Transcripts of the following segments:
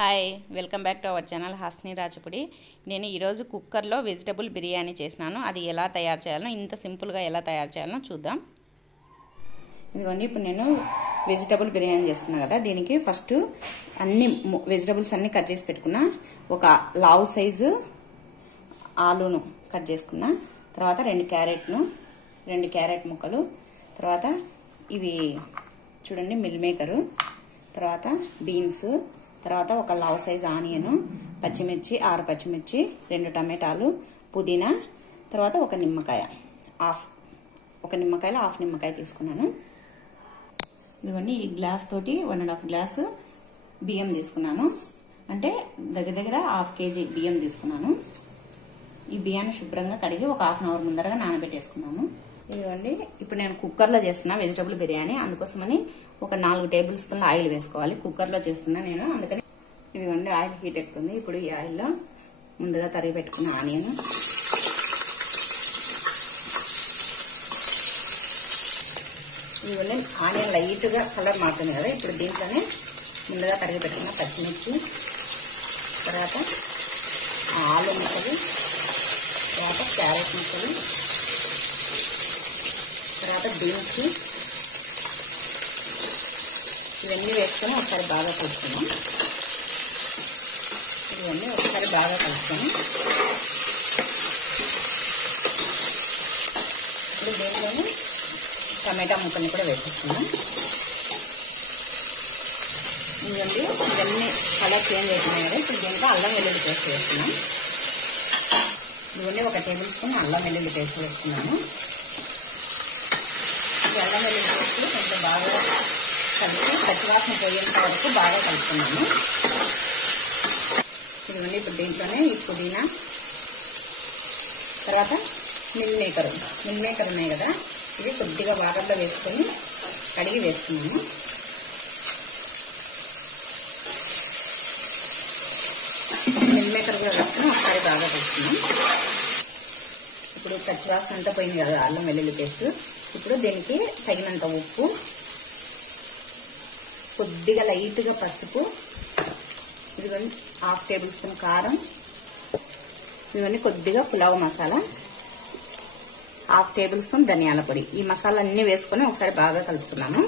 Hi welcome back to our channel Hasni Rachapudi. నేను ఈరోజు కుక్కర్లో వెజిటబుల్ బిర్యానీ చేసినాను. అది ఎలా తయారు చేయాలో, ఇంత సింపుల్గా ఎలా తయారు చేయాలో చూద్దాం. ఇదిగోండి, ఇప్పుడు నేను వెజిటబుల్ బిర్యానీ చేస్తున్నాను కదా, దీనికి ఫస్ట్ అన్ని వెజిటబుల్స్ అన్ని కట్ చేసి పెట్టుకున్నా. ఒక లావు సైజు ఆలూను కట్ చేసుకున్నా, తర్వాత రెండు క్యారెట్ ముక్కలు, తర్వాత ఇవి చూడండి మిల్ మేకరు, తర్వాత బీన్స్, తర్వాత ఒక లావ్ సైజ్ ఆనియన్, పచ్చిమిర్చి 6 పచ్చిమిర్చి, 2 టమాటాలు, పుదీనా, తర్వాత ఒక నిమ్మకాయ హాఫ్ నిమ్మకాయ తీసుకున్నాను. ఇదిగోండి, ఈ గ్లాస్ తోటి 1.5 గ్లాసు బియ్యం తీసుకున్నాను. అంటే దగ్గర 1/2 కేజీ బియ్యం తీసుకున్నాను. ఈ బియ్యాన్ని శుభ్రంగా కడిగి ఒక 1/2 అవర్ ముందరగా నానబెట్టేసుకున్నాను. ఇదిగోండి, ఇప్పుడు నేను కుక్కర్లో చేస్తున్నా వెజిటబుల్ బిర్యానీ. అందుకోసమని ఒక 4 టేబుల్ స్పూన్ల ఆయిల్ వేసుకోవాలి. కుక్కర్లో చేస్తున్నా నేను, అందుకని. ఇదిగోండి, ఆయిల్ హీట్ ఎక్కుతుంది. ఇప్పుడు ఈ ఆయిల్లో ముందుగా తరిగి పెట్టుకున్న ఆనియన్, ఇదిగోండి ఆనియన్ లైట్గా కలర్ మారుతుంది కదా, ఇప్పుడు దీంట్లోనే ముందుగా తరిగి పెట్టుకున్న పచ్చిమిర్చి, తర్వాత ఆలు ముక్కలు, తర్వాత క్యారెట్ ముక్కలు, తర్వాత బీన్స్, ఇవన్నీ వేసుకొని ఒకసారి బాగా కలుపుకున్నాం. ఇవన్నీ ఒకసారి బాగా కలుపుకొని ఇప్పుడు దీంట్లోనే టమాటా ముక్కల్ని కూడా వేసేస్తున్నాం. ఇవన్నీ కలర్ చేంజ్ అవుతున్నాయి కదా, ఇప్పుడు దీంట్లో అల్లం వెల్లుల్లి పేస్ట్ వేస్తున్నాం. ఇవన్నీ 1 టేబుల్ స్పూన్ అల్లం వెల్లుల్లి పేస్ట్ వేస్తున్నాము. ఈ అల్లం వెల్లుల్లి పేస్ట్ కొంచెం బాగా కలిపి పచ్చివాసన పోయేంత వరకు బాగా కలుపుకున్నాము. ఇదిగోండి, ఇప్పుడు దీంట్లోనే ఈ పుదీనా, తర్వాత మిల్ మేకర్ ఉన్నాయి కదా, ఇది కొద్దిగా వాటర్లో వేసుకొని కడిగి వేసుకున్నాము. మిల్ మేకర్ కూడా వేసుకుని ఒకసారి బాగా వేసుకున్నాం. ఇప్పుడు పచ్చివాసన అంతా పోయింది కదా అల్లం వెల్లుల్లి పేస్ట్. ఇప్పుడు దీనికి తగినంత ఉప్పు, కొద్దిగా లైట్గా పసుపు, ఇదిగోండి 1/2 టేబుల్ స్పూన్ కారం, ఇవన్నీ కొద్దిగా పులావ్ మసాలా, 1/2 టేబుల్ స్పూన్ ధనియాల పొడి. ఈ మసాలా అన్ని వేసుకొని ఒకసారి బాగా కలుపుకున్నాము.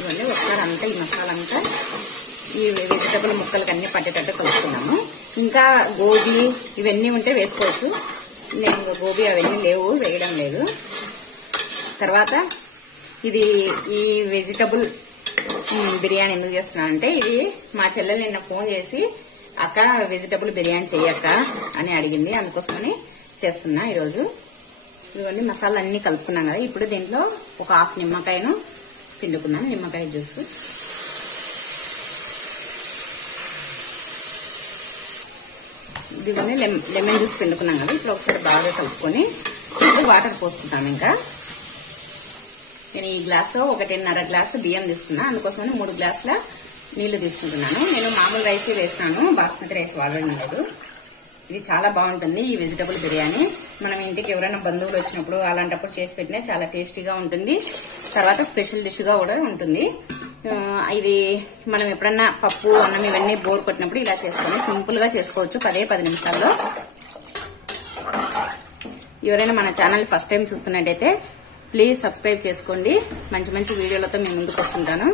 ఇవన్నీ ఒకసారి అంతా ఈ మసాలా అంతా ఈ వెజిటబుల్ ముక్కలకి అన్ని పట్టేటట్టు కలుపుకున్నాము. ఇంకా గోబీ ఇవన్నీ ఉంటే వేసుకోవచ్చు. నేను గోబీ అవన్నీ లేవు, వేయడం లేదు. తర్వాత ఈ వెజిటబుల్ బిర్యానీ ఎందుకు చేస్తున్నా అంటే, ఇది మా చెల్లెలు నిన్న ఫోన్ చేసి అక్క వెజిటబుల్ బిర్యానీ చెయ్యక్క అని అడిగింది, అందుకోసమని చేస్తున్నా ఈరోజు. ఇదిగోండి మసాలా అన్ని కలుపుకున్నాం కదా, ఇప్పుడు దీంట్లో ఒక 1/2 నిమ్మకాయను పిండుకున్నాను, నిమ్మకాయ జ్యూస్. ఇదిగోండి లెమన్ జ్యూస్ పిండుకున్నాం కదా, ఇప్పుడు ఒకసారి బాగా కలుపుకొని ఇప్పుడు వాటర్ పోసుకుంటాను. ఇంకా నేను ఈ గ్లాస్తో 1.5 గ్లాసు బియ్యం తీసుకున్నా, అందుకోసమని 3 గ్లాసుల నీళ్లు తీసుకుంటున్నాను. నేను మామూలు రైస్ వేసినాను, బాస్మతి రైస్ వాడడం లేదు. ఇది చాలా బాగుంటుంది ఈ వెజిటబుల్ బిర్యానీ. మనం ఇంటికి ఎవరైనా బంధువులు వచ్చినప్పుడు అలాంటప్పుడు చేసి పెట్టినా చాలా టేస్టీగా ఉంటుంది. తర్వాత స్పెషల్ డిష్గా కూడా ఉంటుంది. ఇది మనం ఎప్పుడన్నా పప్పు అన్నం ఇవన్నీ బోర్ కొట్టినప్పుడు ఇలా చేసుకొని సింపుల్గా చేసుకోవచ్చు 10 నిమిషాల్లో. ఎవరైనా మన ఛానల్ ఫస్ట్ టైం చూస్తున్నట్టయితే ప్లీజ్ సబ్స్క్రైబ్ చేసుకోండి. మంచి వీడియోలతో మేము ముందుకు వస్తుంటాను.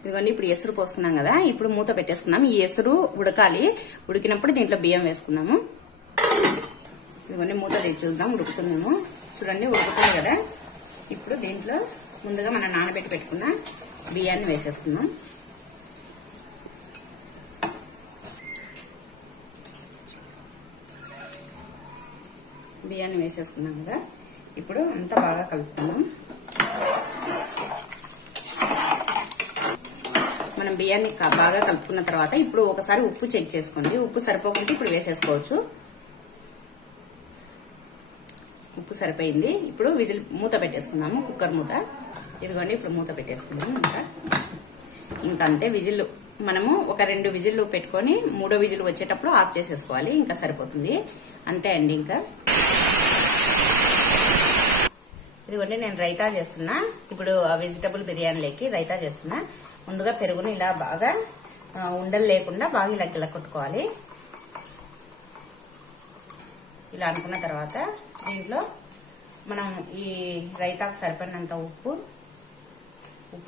ఇదిగోండి, ఇప్పుడు ఎసురు పోసుకున్నాం కదా, ఇప్పుడు మూత పెట్టేసుకుందాం. ఈ ఎసురు ఉడకాలి, ఉడికినప్పుడు దీంట్లో బియ్యం వేసుకుందాము. ఇదిగోండి, మూత తీసి చూద్దాం, ఉడుకుతున్నాము. చూడండి ఉడుకుతుంది కదా, ఇప్పుడు దీంట్లో ముందుగా మనం నానబెట్టి పెట్టుకున్న బియ్యాన్ని వేసేసుకుందాం. బియ్యాన్ని వేసేసుకున్నాం కదా, ఇప్పుడు అంతా బాగా కలుపుకుందాం. మనం బియ్యాన్ని బాగా కలుపుకున్న తర్వాత ఇప్పుడు ఒకసారి ఉప్పు చెక్ చేసుకోండి. ఉప్పు సరిపోకుంటే ఇప్పుడు వేసేసుకోవచ్చు. ఉప్పు సరిపోయింది. ఇప్పుడు మూత పెట్టేసుకుందాము, కుక్కర్ మూత. ఇదిగోండి, ఇప్పుడు మూత పెట్టేసుకుందాము. ఇంకా అంతే, విజిల్ మనము ఒక 2 విజిల్లు పెట్టుకొని 3వ విజిల్ వచ్చేటప్పుడు ఆఫ్ చేసేసుకోవాలి. ఇంకా సరిపోతుంది, అంతే అండి. ఇంకా ఇదిగోండి నేను రైతా చేస్తున్నా. ఇప్పుడు వెజిటబుల్ బిర్యానీలోకి రైతా చేస్తున్నా. ముందుగా పెరుగుని ఇలా బాగా ఉండలు లేకుండా బాగా ఇలా కొట్టుకోవాలి. ఇలా అనుకున్న తర్వాత దీంట్లో మనం ఈ రైతాకు సరిపడినంత ఉప్పు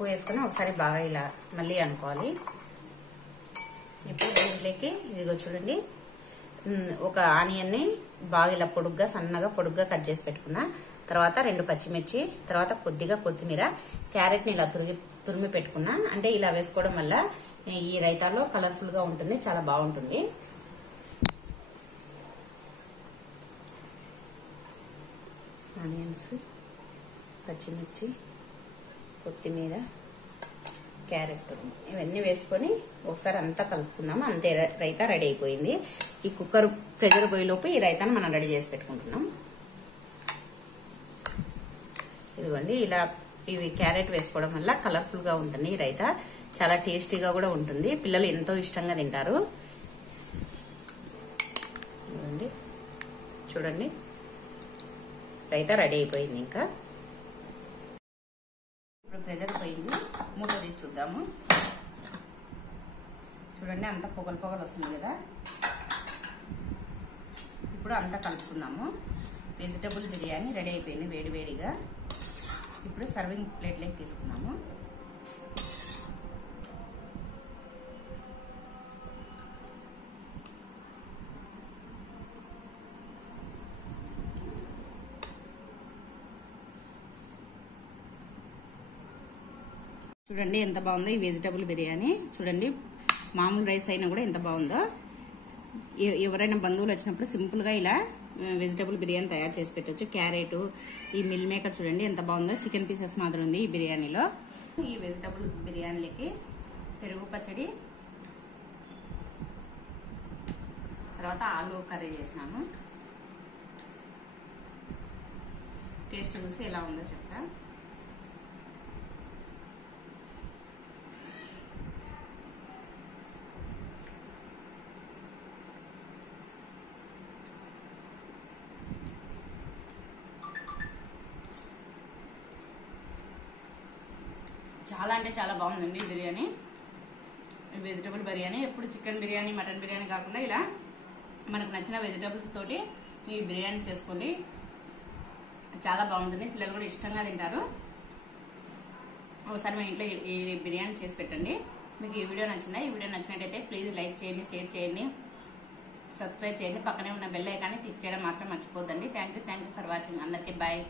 వేసుకొని ఒకసారి బాగా ఇలా మళ్ళీ అనుకోవాలి. ఇప్పుడు దీంట్లోకి ఇదిగో చూడండి, ఒక ఆనియన్ని బాగా ఇలా సన్నగా పొడుగ్గా కట్ చేసి పెట్టుకున్నా. తర్వాత 2 పచ్చిమిర్చి, తర్వాత కొద్దిగా కొత్తిమీర, క్యారెట్ని ఇలా తురిమి పెట్టుకున్నా. అంటే ఇలా వేసుకోవడం వల్ల ఈ రైతాలో కలర్ఫుల్ గా ఉంటుంది, చాలా బాగుంటుంది. ఆనియన్స్, పచ్చిమిర్చి, కొత్తిమీర, క్యారెట్ తురుము ఇవన్నీ వేసుకొని ఒకసారి అంతా కలుపుకుందాము. అంతే, రైతా రెడీ అయిపోయింది. ఈ కుక్కర్ ప్రెజర్ పోయేలోపు ఈ రైతాను మనం రెడీ చేసి పెట్టుకుంటున్నాం. ఇదిగోండి, ఇలా ఇవి క్యారెట్ వేసుకోవడం వల్ల కలర్ఫుల్ గా ఉంటుంది. ఈ రైతా చాలా టేస్టీగా కూడా ఉంటుంది, పిల్లలు ఎంతో ఇష్టంగా తింటారు. ఇదిగోండి చూడండి, రైతా రెడీ అయిపోయింది. ఇంకా ఇప్పుడు ప్రెజర్ పోయింది, మూత తీసి చూద్దాము. చూడండి, అంత పొగలు వస్తుంది కదా. ఇప్పుడు అంతా కలుపుకుందాము. వెజిటబుల్ బిర్యానీ రెడీ అయిపోయింది వేడివేడిగా. ఇప్పుడు సర్వింగ్ ప్లేట్లోకి తీసుకుందాము. చూడండి ఎంత బాగుందో ఈ వెజిటబుల్ బిర్యానీ. చూడండి, మామూలు రైస్ అయినా కూడా ఎంత బాగుందో. ఎవరైనా బంధువులు వచ్చినప్పుడు సింపుల్ గా ఇలా వెజిటబుల్ బిర్యానీ తయారు చేసి పెట్టవచ్చు. క్యారెట్, ఈ మిల్ మేకర్ చూడండి ఎంత బాగుందో, చికెన్ పీసెస్ మాత్రం ఉంది ఈ బిర్యానీలో. ఈ వెజిటబుల్ బిర్యానీలకి పెరుగు పచ్చడి, తర్వాత ఆలు కర్రీ చేసినాము. టేస్ట్ చూసి ఎలా ఉందో చెప్తా. చాలా అంటే చాలా బాగుందండి బిర్యానీ. వెజిటబుల్ బిర్యానీ ఎప్పుడు చికెన్ బిర్యానీ, మటన్ బిర్యానీ కాకుండా ఇలా మనకు నచ్చిన వెజిటబుల్స్ తోటి ఈ బిర్యానీ చేసుకోండి, చాలా బాగుంటుంది. పిల్లలు కూడా ఇష్టంగా తింటారు. ఒకసారి మీ ఇంట్లో ఈ బిర్యానీ చేసి పెట్టండి. మీకు ఈ వీడియో నచ్చిందా? ఈ వీడియో నచ్చినట్టయితే ప్లీజ్ లైక్ చేయండి, షేర్ చేయండి, సబ్స్క్రైబ్ చేయండి. పక్కనే ఉన్న బెల్ ఐకాన్ని క్లిక్ చేయడం మాత్రం మర్చిపోద్దండి. Thank you for watching. అందరికీ బాయ్.